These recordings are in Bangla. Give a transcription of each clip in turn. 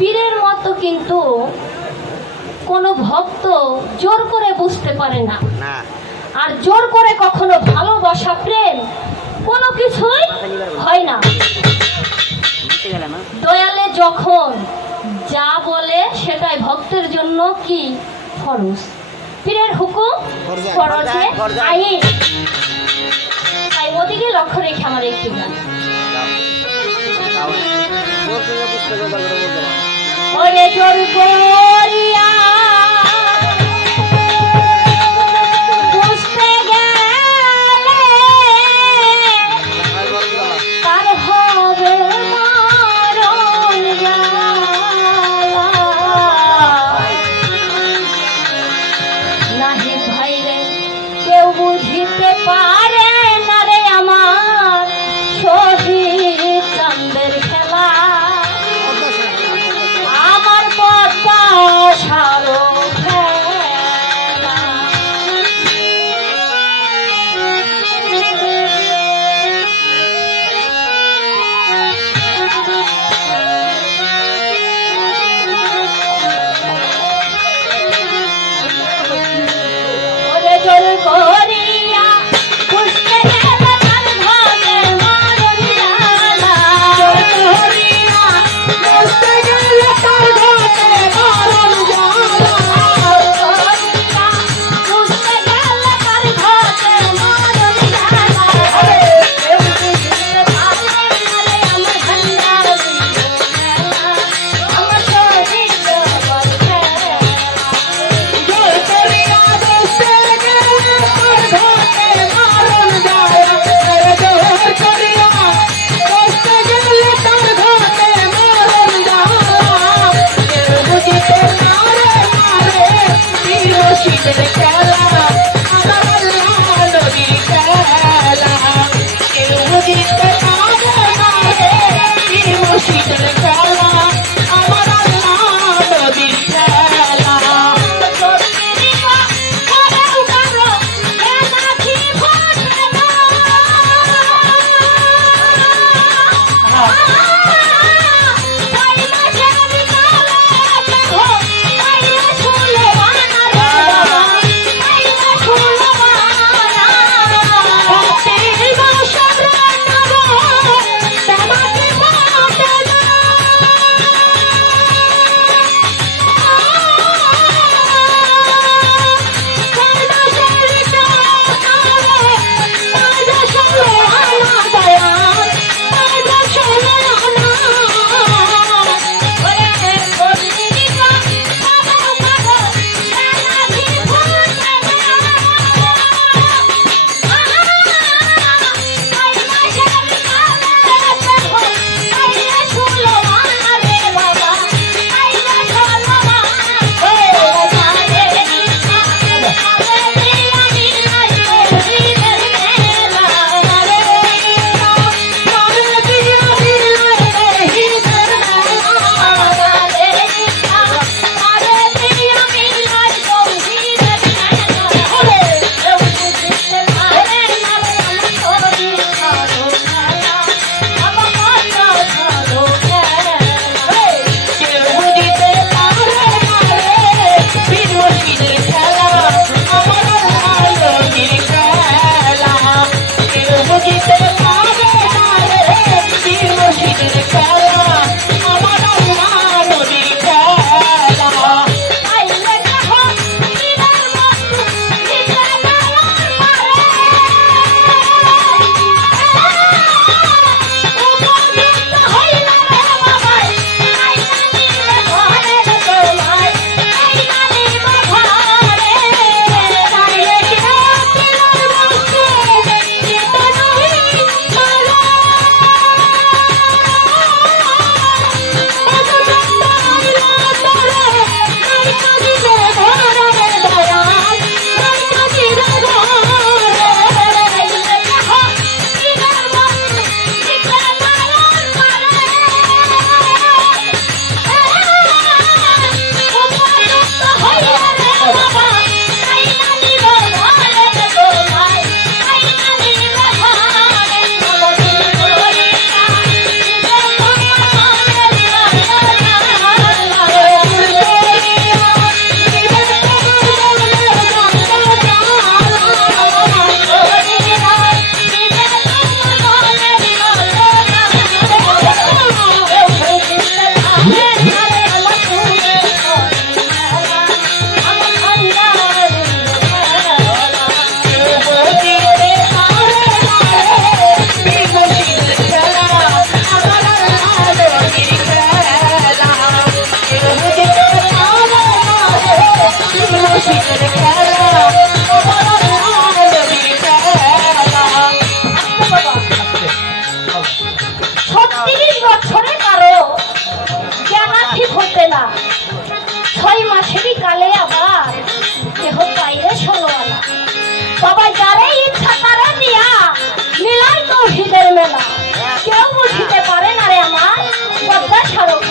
পীরের মতো কিন্তু কোনো ভক্ত জোর করে বুঝতে পারে না, আর জোর করে কখনো ভালোবাসা প্রেম কোনো কিছুই হয় না। দয়ালে যখন যা বলে সেটাই ভক্তের জন্য কি ফরজ, পীরের হুকুম ফরজে আইন। তাই ওদিকে লক্ষ্য রেখে আমার একটি গান। ওরে জোর করিয়া বুঝতে গেলে তার হবে মরণ জ্বালা। নাহি ভাইরে কেউ বুঝিতে পারে না রে আমার শহীদ চাঁদের খেলা, আমার পদ্মা সারো খেলা। ওরে জোর করিয়া বুঝতে গেলে তার ভাগে মরণ জ্বালা। জোর করিয়া বুঝতে গেলে তার ভাগে মরণ জ্বালা। জোর করিয়া বুঝতে গেলে তার ভাগে মরণ জ্বালা। কেউ বুঝতে পারে না রে আমার ভান্ডার মেলা, আমার শহীদ জবর খেলা। জোর করিয়া বুঝতে গেলে তার ভাগে মরণ জ্বালা। জোর করিয়া বুঝতে গেলে তার ভাগে মরণ জ্বালা। কেউ বুঝিতে পারে না রে বীর শীতের খেলা, আমার আল্লাহ নবীর খেলা। কেউ বুঝিতে পারে না রে বীর শীতের খেলা, আমার আল্লাহ নবীর খেলা। জোর করিয়া করেও কারো এ নাকি ফসে না। তাই মাঝে বিকালে এসে গো তাইলে শুলে বানা রে বাবা, তাইলে শুলে বানা। ভক্তির বংশের নব তেমাকে বটে না।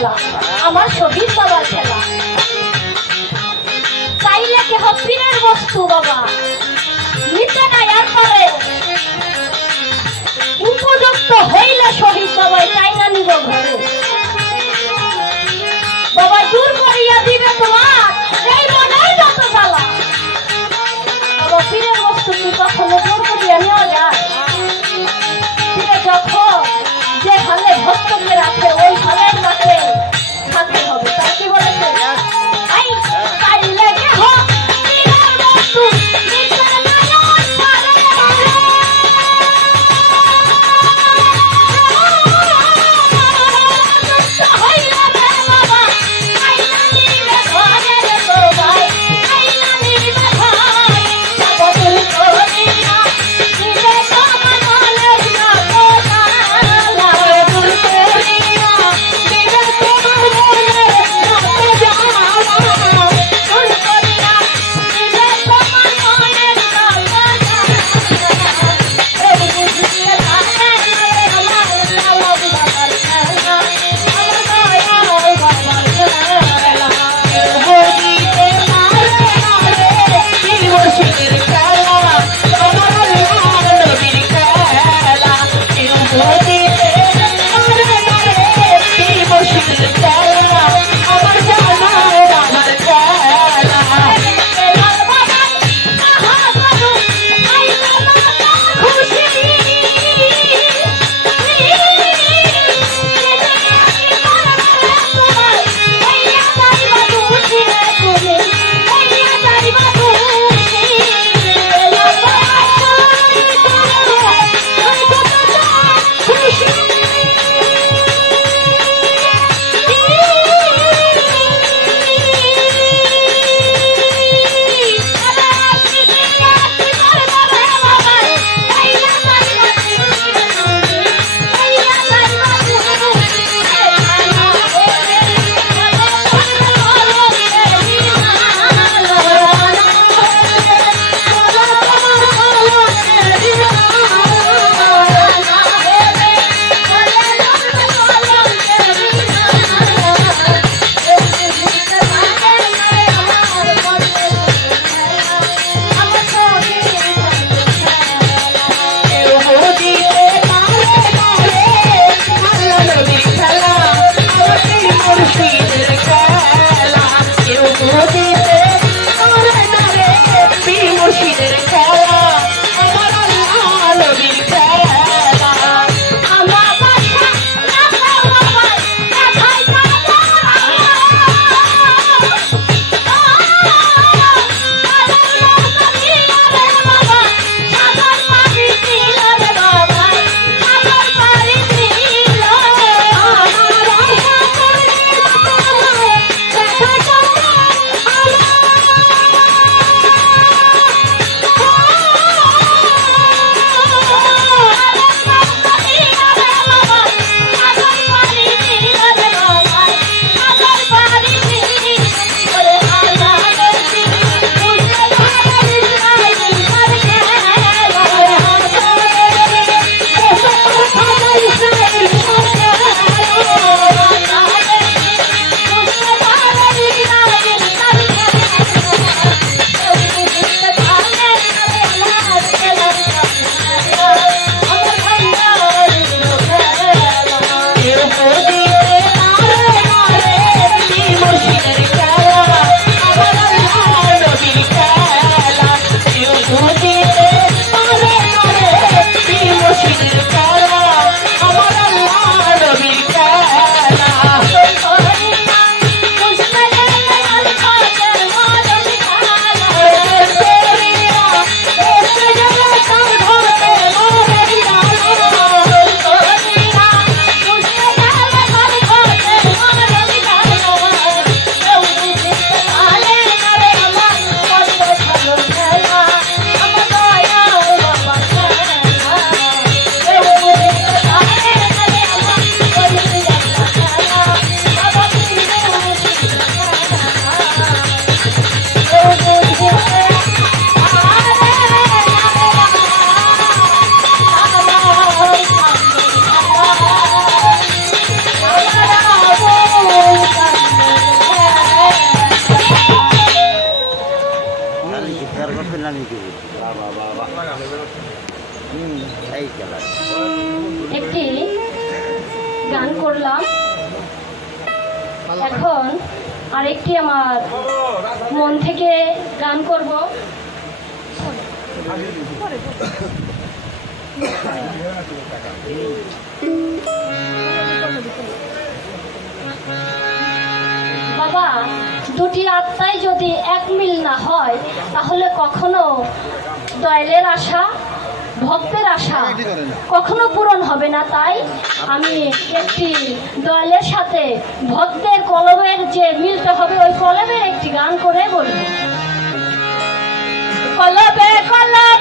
খেলা, আমার শহীদ বাবার খেলা। চাইলে কেহ পীরের বস্তু বাবা নিতে নাই আর পারে, উপযুক্ত হইলে শহীদ বাবাই চাই না নিব ঘরে। বাবা দূর করিয়া দিবে তোমার এই মনের যত জ্বালা। বাবা পীরের বস্তু কি কখনো দূর করিয়া নেওয়া যায়? পীরে যখন যে হালে ভক্তকে রাখে ওই হালের মাঠে থাকতে হবে, তাই কি বলেছে? চাইলে কেহ পীরের বস্তু নিতে নাই আর পারে। একটি গান করলাম, এখন আরেকটি আমার মন থেকে গান করব। বাবা, দুটি আত্মায় যদি এক মিল না হয় তাহলে কখনো দয়ালের আশা, ভক্তের আশা কখনো পূরণ হবে না। তাই আমি একটি দয়ালের সাথে ভক্তের কলমের যে মিলতে হবে ওই কলমের একটি গান করে বলবো। কলবে কলম